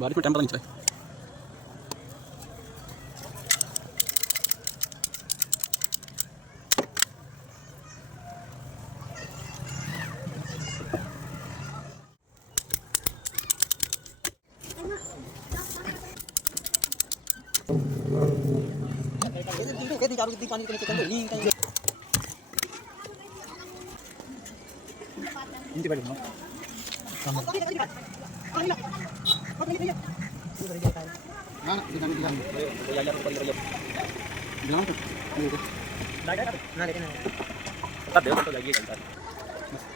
बारिश में टाइम पता नहीं चला। पानी के नीचे चल रही है इनकी बड़ी ना ना दिखाने दिखाने दिखाऊं तो ना लेकिन तब देखो तो लगी है